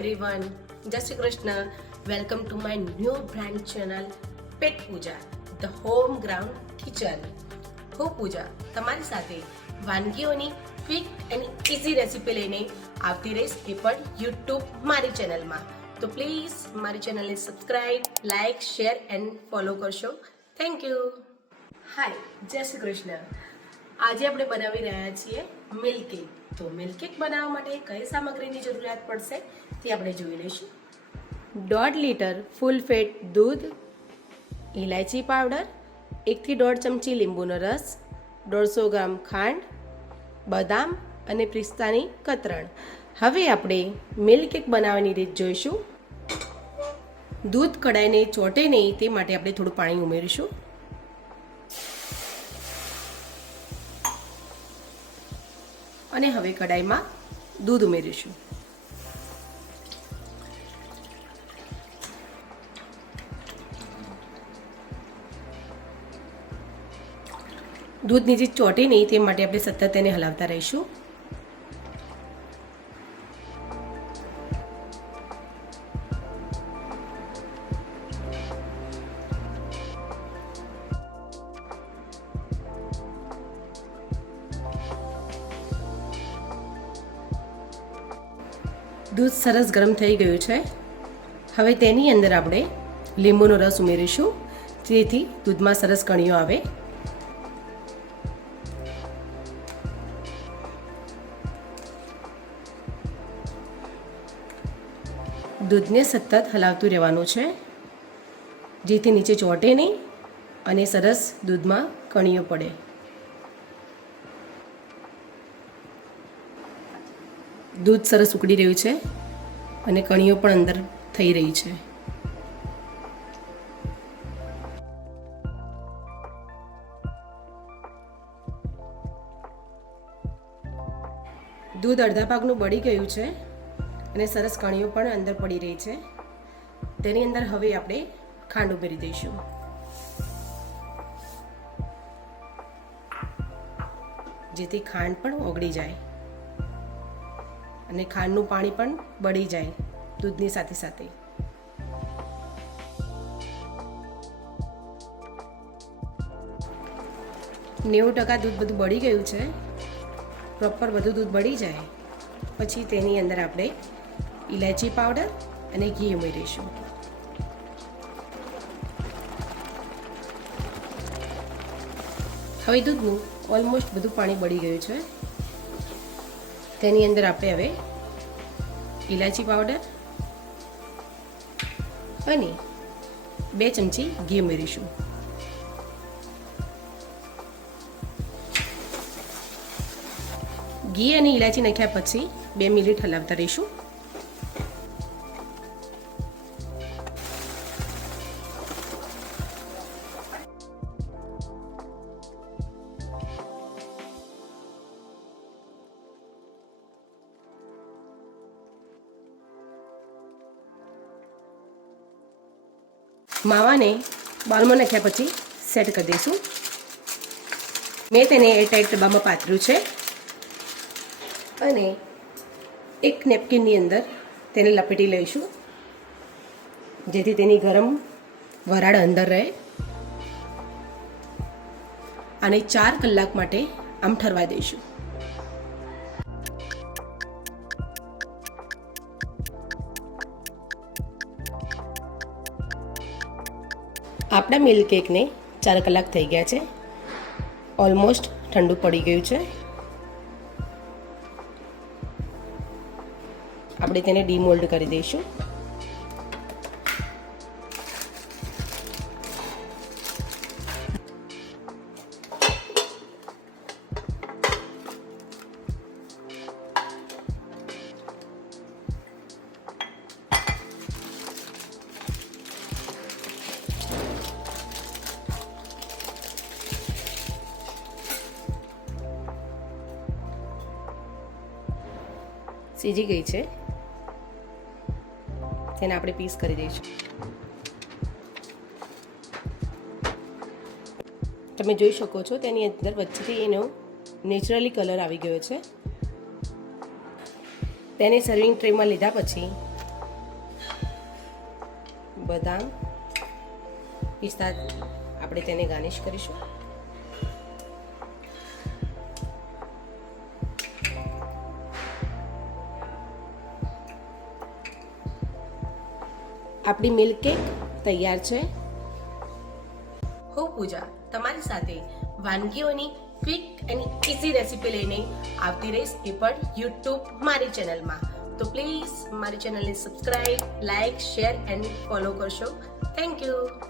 Everyone જય Shri Krishna welcome to my new brand channel Pet Puja the home ground kitchen હું પૂજા તમારી સાથે વાનગીઓની ક્વિક એન્ડ ઇઝી રેસીપી લઈને આવતી રહીશ એ પણ યુટ્યુબ મારી ચેનલમાં તો પ્લીઝ મારી ચેનલને subscribe like share and follow કરશો થેન્ક યુ હાય જય શ્રી કૃષ્ણ આજે આપણે બનાવી રહ્યા છીએ મિલ્ક કેક તો મિલ્ક કેક બનાવવા માટે કઈ સામગ્રીની જરૂરિયાત પડશે તે આપણે જોઈ લઈશું. દોઢ લીટર ફૂલ ફેટ દૂધ ઇલાયચી પાવડર, એકથી દોઢ ચમચી લીંબુનો રસ, દોઢસો ગ્રામ ખાંડ, બદામ અને પિસ્તાની કતરણ. હવે આપણે મિલ્ક કેક બનાવવાની રીત જોઈશું. દૂધ કડાઈને ચોટે નહીં તે માટે આપણે થોડું પાણી ઉમેરીશું. અને હવે કઢાઈમાં દૂધ ઉમેરીશું. દૂધની જે ચોટે નહીં તે માટે આપણે સતત તેને હલાવતા રહીશું. દૂધ સરસ ગરમ થઈ ગયું છે. હવે તેની અંદર આપણે લીંબુનો રસ ઉમેરીશું. જેથી દૂધમાં સરસ કણીઓ આવે. દૂધને સતત હલાવતું રહેવાનું છે. જેથી નીચે ચોંટે નહીં અને સરસ દૂધમાં કણીઓ પડે. દૂધ સરસ ઉકળી રહ્યું છે અને કણીઓ પણ અંદર થઈ રહી છે. દૂધ અડધા ભાગનું બળી ગયું છે અને સરસ કણીઓ પણ અંદર પડી રહી છે. તેની અંદર હવે આપણે ખાંડ ઉમેરી દઈશું. જેથી ખાંડ પણ ઓગળી જાય. અને ખાંડનું પાણી પણ બળી જાય દૂધની સાથે સાથે. નેવું ટકા દૂધ બધું બળી ગયું છે. પ્રોપર બધું દૂધ બળી જાય. પછી તેની અંદર આપણે ઇલાયચી પાવડર અને ઘી ઉમેરીશું. હવે દૂધનું ઓલમોસ્ટ બધું પાણી બળી ગયું છે. તેની અંદર આપણે હવે ઇલાયચી પાવડર અને બે ચમચી ઘી ઉમેરીશું. ઘી અને ઇલાયચી નાખ્યા પછી બે મિનિટ હલાવતા રહીશું. માવાને બાઉલમાં નાખ્યા પછી સેટ કરી દઈશું. મેં તેને એરટાઈટ ડબ્બામાં પાથર્યું છે. અને એક નેપકિનની અંદર તેને લપેટી લઈશું. જેથી તેની ગરમ વરાળ અંદર રહે. અને ચાર કલાક માટે આમ ઠરવા દઈશું. આપણા મિલ્ક કેકને ચાર કલાક થઈ ગયા છે. ઓલમોસ્ટ ઠંડુ પડી ગયું છે. આપણે તેને ડીમોલ્ડ કરી દઈશું. સીજી ગઈ છે. તેને આપણે પીસ કરી દઈશું. તમે જોઈ શકો છો તેની અંદર વચ્ચેથી એનો નેચરલી કલર આવી ગયો છે. તેને સર્વિંગ ટ્રેમાં લીધા પછી બદામ પિસ્તા આપણે તેને ગાર્નિશ કરીશું. આપણી મિલ્ક કેક તૈયાર છે. હું પૂજા, તમારી સાથે વાનગીઓની ક્વિક અને ઇઝી રેસીપી લઈને આવતી રહીશ એ પણ યુટ્યુબ મારી ચેનલમાં. તો પ્લીઝ મારી ચેનલને subscribe like, share, and follow કરશો. Thank you.